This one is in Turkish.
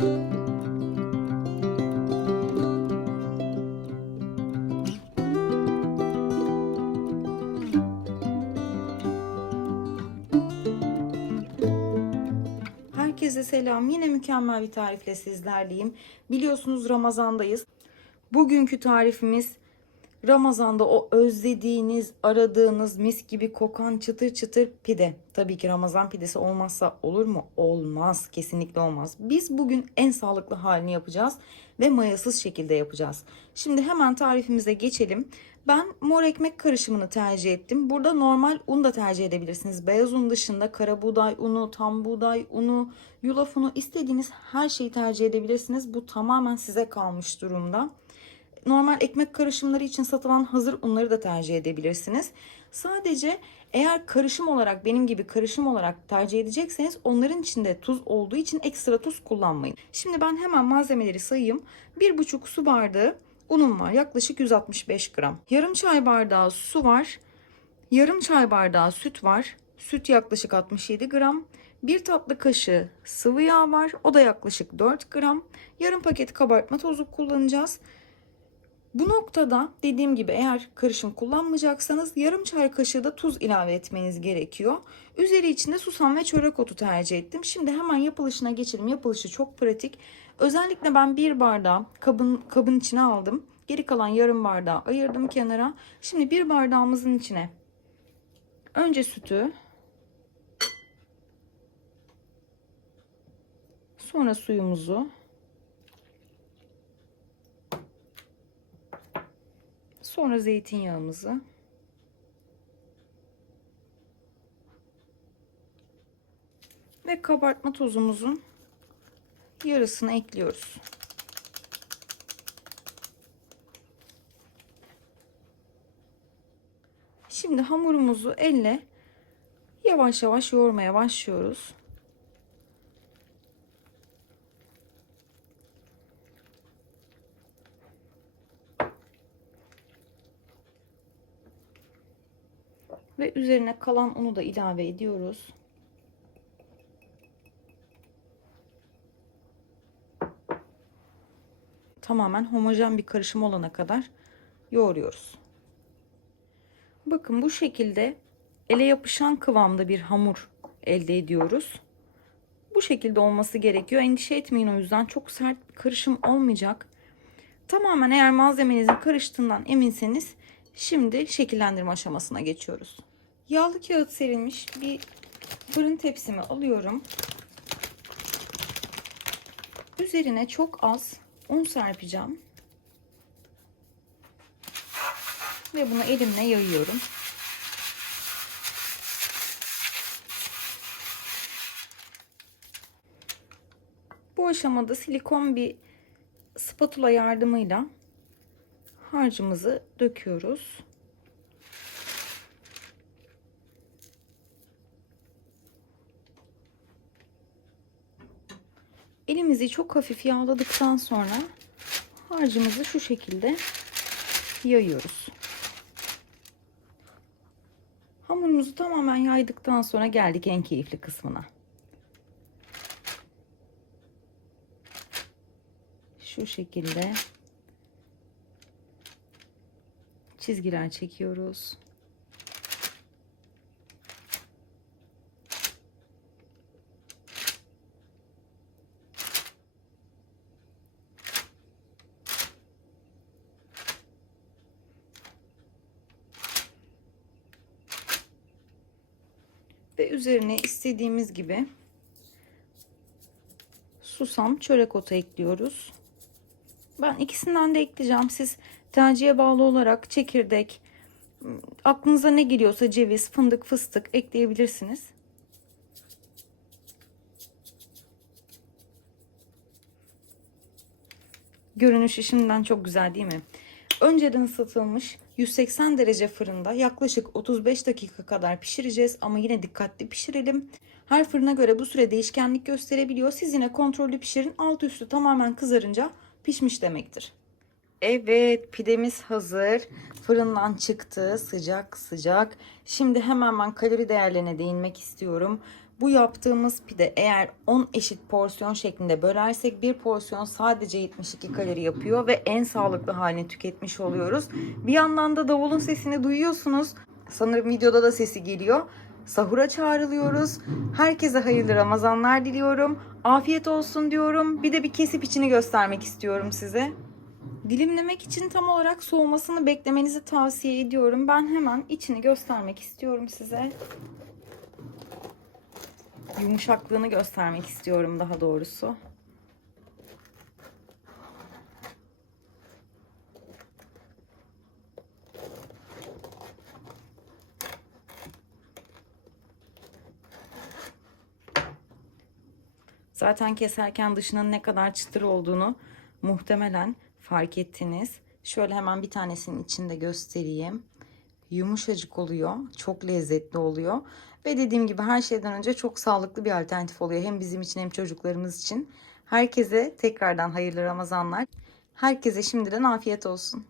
Herkese selam. Yine mükemmel bir tarifle sizlerleyim. Biliyorsunuz Ramazan'dayız. Bugünkü tarifimiz Ramazan'da o özlediğiniz, aradığınız mis gibi kokan çıtır çıtır pide. Tabii ki Ramazan pidesi olmazsa olur mu? Olmaz. Kesinlikle olmaz. Biz bugün en sağlıklı halini yapacağız ve mayasız şekilde yapacağız. Şimdi hemen tarifimize geçelim. Ben mor ekmek karışımını tercih ettim. Burada normal un da tercih edebilirsiniz. Beyaz un dışında kara buğday unu, tam buğday unu, yulaf unu istediğiniz her şeyi tercih edebilirsiniz. Bu tamamen size kalmış durumda. Normal ekmek karışımları için satılan hazır unları da tercih edebilirsiniz. Sadece eğer karışım olarak benim gibi karışım olarak tercih edecekseniz onların içinde tuz olduğu için ekstra tuz kullanmayın. Şimdi ben hemen malzemeleri sayayım. 1,5 su bardağı unum var yaklaşık 165 gram. Yarım çay bardağı su var. Yarım çay bardağı süt var. Süt yaklaşık 67 gram. Bir tatlı kaşığı sıvı yağ var. O da yaklaşık 4 gram. Yarım paket kabartma tozu kullanacağız. Bu noktada dediğim gibi eğer karışım kullanmayacaksanız yarım çay kaşığı da tuz ilave etmeniz gerekiyor. Üzeri içinde susam ve çörek otu tercih ettim. Şimdi hemen yapılışına geçelim. Yapılışı çok pratik. Özellikle ben bir bardağı kabın, kabın içine aldım. Geri kalan yarım bardağı ayırdım kenara. Şimdi bir bardağımızın içine önce sütü sonra suyumuzu Sonra zeytinyağımızı. Ve kabartma tozumuzun yarısını ekliyoruz. Şimdi hamurumuzu elle yavaş yavaş yoğurmaya başlıyoruz. Ve üzerine kalan unu da ilave ediyoruz. Tamamen homojen bir karışım olana kadar yoğuruyoruz. Bakın bu şekilde ele yapışan kıvamda bir hamur elde ediyoruz. Bu şekilde olması gerekiyor. Endişe etmeyin o yüzden çok sert karışım olmayacak. Tamamen eğer malzemenizin karıştığından eminseniz şimdi şekillendirme aşamasına geçiyoruz. Yağlı kağıt serilmiş bir fırın tepsimi alıyorum. Üzerine çok az un serpeceğim. Ve bunu elimle yayıyorum. Bu aşamada silikon bir spatula yardımıyla harcımızı döküyoruz. Elimizi çok hafif yağladıktan sonra harcımızı şu şekilde yayıyoruz. Hamurumuzu tamamen yaydıktan sonra geldik en keyifli kısmına. Şu şekilde çizgiler çekiyoruz. ve üzerine istediğimiz gibi susam, çörek otu ekliyoruz. Ben ikisinden de ekleyeceğim. Siz tercihe bağlı olarak çekirdek, aklınıza ne geliyorsa ceviz, fındık, fıstık ekleyebilirsiniz. Görünüşü şimdiden çok güzel değil mi? Önceden ısıtılmış 180 derece fırında yaklaşık 35 dakika kadar pişireceğiz ama yine dikkatli pişirelim. Her fırına göre bu süre değişkenlik gösterebiliyor. Siz yine kontrollü pişirin. Alt üstü tamamen kızarınca pişmiş demektir. Evet pidemiz hazır. Fırından çıktı sıcak sıcak. Şimdi hemen ben kalori değerlerine değinmek istiyorum. Bu yaptığımız pide eğer 10 eşit porsiyon şeklinde bölersek bir porsiyon sadece 72 kalori yapıyor ve en sağlıklı halini tüketmiş oluyoruz. Bir yandan da davulun sesini duyuyorsunuz. Sanırım videoda da sesi geliyor. Sahura çağrılıyoruz. Herkese hayırlı Ramazanlar diliyorum. Afiyet olsun diyorum. Bir de bir kesip içini göstermek istiyorum size. Dilimlemek için tam olarak soğumasını beklemenizi tavsiye ediyorum. Ben hemen içini göstermek istiyorum size. Yumuşaklığını göstermek istiyorum daha doğrusu. Zaten keserken dışının ne kadar çıtır olduğunu muhtemelen fark ettiniz. Şöyle hemen bir tanesinin içinde göstereyim. Yumuşacık oluyor, çok lezzetli oluyor ve dediğim gibi her şeyden önce çok sağlıklı bir alternatif oluyor. Hem bizim için hem çocuklarımız için. Herkese tekrardan hayırlı Ramazanlar. Herkese şimdiden afiyet olsun.